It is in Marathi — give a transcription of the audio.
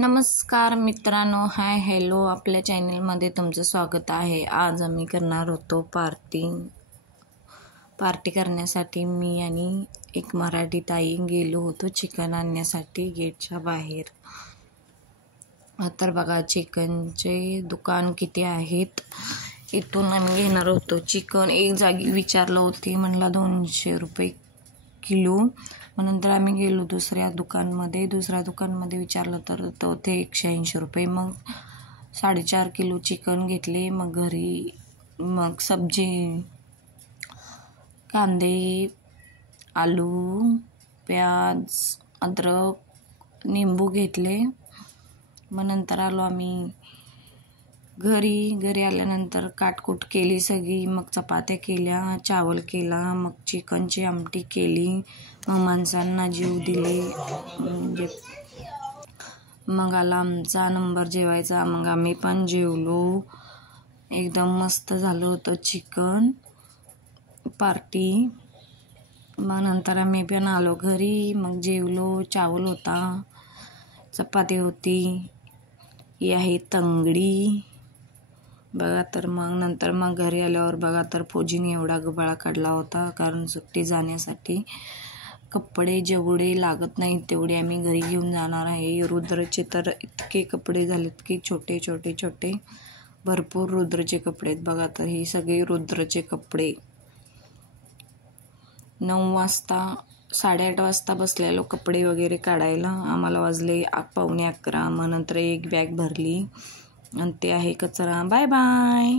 नमस्कार मित्रांनो, हाय हॅलो, आपल्या चॅनलमध्ये तुमचं स्वागत आहे. आज आम्ही करणार होतो पार्टी करण्यासाठी मी आणि एक मराठी ताई गेलो होतो चिकन आणण्यासाठी गेटच्या बाहेर. तर बघा चिकनचे दुकान किती आहेत. इथून आम्ही घेणार होतो चिकन. एक जागी विचारलं होती, म्हणला 200 रुपये किलो. मग नंतर आम्ही गेलो दुसऱ्या दुकानमध्ये विचारलं तर ते 180 रुपये. मग 4.5 किलो चिकन घेतले. मग घरी सब्जी, कांदे, आलू, प्याज, अद्रक, निंबू घेतले. मग नंतर आलो आम्ही घरी आल्यानंतर काटकूट केली सगळी. मग चपात्या केल्या, चावल केला, मग चिकनची आमटी केली. मग माणसांना जेवू दिले. मग आला आमचा नंबर जेवायचा. मग आम्ही पण जेवलो. एकदम मस्त झालं होतं चिकन पार्टी. मग नंतर आम्ही पण आलो घरी. मग जेवलो. चावल होता, चपाती होती, ही आहे तंगडी बघा. तर मग घरी आल्यावर बघा तर फौजीने एवढा गबाळा काढला होता, कारण सुट्टी जाण्यासाठी कपडे जेवढे लागत नाही तेवढे आम्ही घरी घेऊन जाणार आहे. रुद्रचे तर इतके कपडे झालेत की छोटे भरपूर रुद्रचे कपडे आहेत बघा. तर हे सगळे रुद्रचे कपडे. 8:30 वाजता बसलेलो कपडे वगैरे काढायला. आम्हाला वाजले 11:45. मग नंतर एक बॅग भरली आणि ते आहे कचरा. Bye bye.